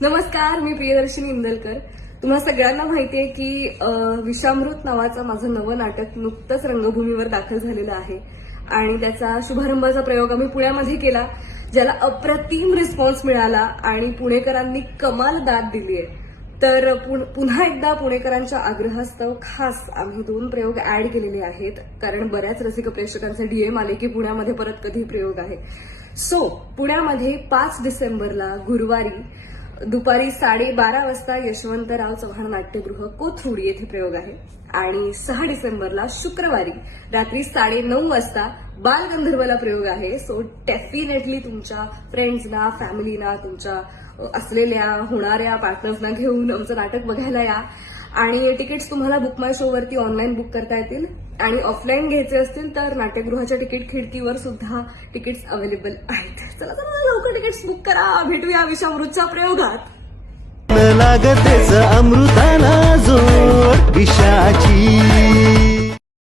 नमस्कार मी प्रियदर्शनी इंदलकर. तुम्हाला सगळ्यांना माहिती आहे की विषामृत नावाचं माझं नवं नाटक नुकतंच रंगभूमीवर दाखल झालेलं आहे. आणि त्याचा शुभारंभाचा प्रयोग आम्ही पुण्यामध्ये केला ज्याला अप्रतिम रिस्पॉन्स मिळाला आणि पुणेकरांनी कमाल दाद दिली आहे तर पुन- पुन्हा एकदा पुणेकरांच्या आग्रहास्तव खास आम्ही दोन प्रयोग ऍड केलेले आहेत कारण बऱ्याच रसिक प्रेक्षकांचे डीएम आले की पुण्यामध्ये परत कधी प्रयोग आहे. सो पुण्यामध्ये पाच डिसेंबरला गुरुवारी दुपारी साडेबारा वाजता यशवंतराव चव्हाण नाट्यगृह कोथरूड येथे प्रयोग आहे. आणि सहा डिसेंबरला शुक्रवारी रात्री साडे नऊ वाजता बालगंधर्वला प्रयोग आहे. सो डेफिनेटली तुमच्या फ्रेंड्सना फॅमिलीना तुमच्या असलेल्या होणाऱ्या पार्टनर्सना घेऊन आमचं नाटक बघायला या. आणि तिकीट्स तुम्हाला बुक माय शो वरती ऑनलाईन बुक करता येतील. आणि ऑफलाईन घ्यायचे असतील तर नाट्यगृहाच्या तिकीट खिडकीवर सुद्धा तिकीट्स अवेलेबल आहेत. चला चला लवकर तिकीट्स बुक करा. भेटूया विषामृतच्या प्रयोगात. लागतेच अमृताला जोड. विषाची